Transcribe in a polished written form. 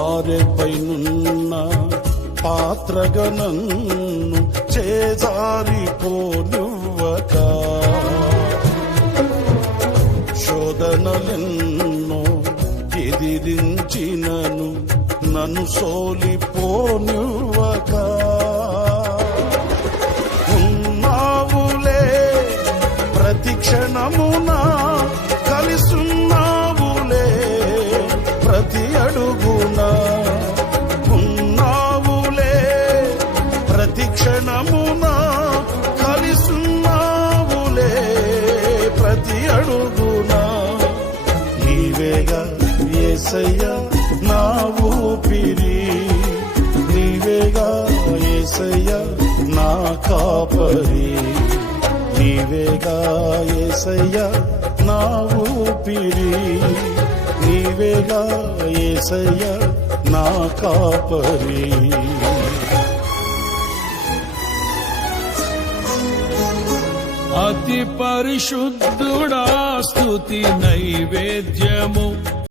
పారెపైనున్న పాత్రగా నన్ను చేజారిపోనివ్వక శోధనలెన్నో ఎదిరించినను నన్ను సోలిపోనివ్వక ఉన్నావులే ప్రతి క్షణమున కలిసున్నావులే ప్రతి అడుగున ఉన్నావులే ప్రతి క్షణమున కలిసున్నావులే ప్రతి అడుగున నీవేగా యేసయ్యా నా ఊపిరి నీవేగా యేసయ్యా నా కాపరి నీవేగా యేసయ్యా నా ఊపిరి నీవేగా యేసయ్యా నా కాపరి అతి పరిశుద్ధుడా స్తుతి నైవేద్యము